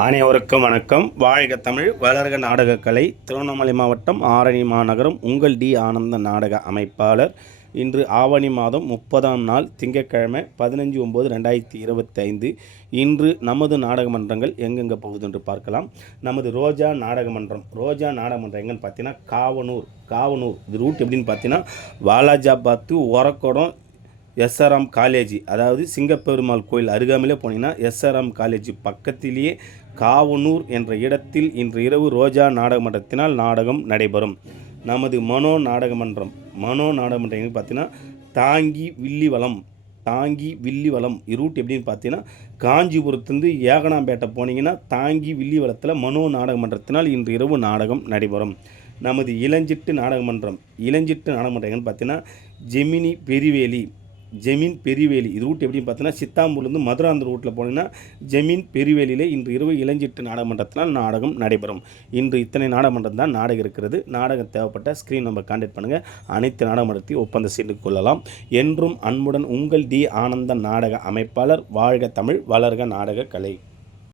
அனைவருக்கும் வணக்கம். வாழ்க தமிழ் வளர்க நாடகக்கலை திருவண்ணாமலை மாவட்டம் ஆரணி மாநகரம் உங்கள் டி ஆனந்த நாடக அமைப்பாளர். இன்று ஆவணி மாதம் முப்பதாம் நாள் திங்கட்கிழமை பதினஞ்சு ஒம்பது ரெண்டாயிரத்தி இருபத்தைந்து. இன்று நமது நாடக மன்றங்கள் எங்கெங்கே போகுது என்று பார்க்கலாம். நமது ரோஜா நாடக மன்றம். ரோஜா நாடக மன்றம் எங்கன்னு பார்த்தீங்கன்னா காவனூர். காவனூர். இது ரூட் எப்படின்னு பார்த்தீங்கன்னா வாலாஜாபாத்து ஒரக்கோடம் எஸ்ஆர்எம் காலேஜ் அதாவது சிங்கப்பெருமாள் கோயில் அருகாமையிலே போனீங்கன்னா எஸ்ஆர்எம் காலேஜ் பக்கத்திலேயே காவனூர் என்ற இடத்தில் இன்று இரவு ரோஜா நாடக மன்றத்தினால் நாடகம் நடைபெறும். நமது மனோ நாடக மன்றம் மனோ நாடக மன்றம் எங்கே பார்த்தீங்கன்னா தாங்கி வில்லிவளம் தாங்கி வில்லிவளம் ரூட் எப்படின்னு பார்த்தீங்கன்னா காஞ்சிபுரத்துலேருந்து ஏகனாம்பேட்டை போனீங்கன்னா தாங்கி வில்லிவளத்தில் மனோ நாடக மன்றத்தினால் இன்று இரவு நாடகம் நடைபெறும். நமது இளஞ்சிட்டு நாடக மன்றம் இளஞ்சிட்டு நாடக மன்றம் எங்கன்னு பார்த்தீங்கன்னா ஜெமினி பெரிவேலி ஜெமீன் பெரிவேலி. இது ரூட் எப்படின்னு பார்த்தீங்கன்னா சித்தாம்பூர்லேருந்து மதுராந்தர் ரூட்டில் போனீங்கன்னா ஜெமீன் பெரிவேலியிலே இன்று இரவு இளஞ்சிட்டு நாடகமன்றத்தில் நாடகம் நடைபெறும். இன்று இத்தனை நாடகமன்றம் தான் நாடகம் இருக்கிறது. நாடகம் தேவைப்பட்ட ஸ்க்ரீன் நம்பர் கான்டாக்ட் பண்ணுங்கள் அனைத்து நாடகமன்றத்தையும் ஒப்பந்த செய்து கொள்ளலாம். என்றும் அன்புடன் உங்கள் டி. ஆனந்த நாடக அமைப்பாளர் வாழ்க தமிழ் வளர்க நாடக கலை.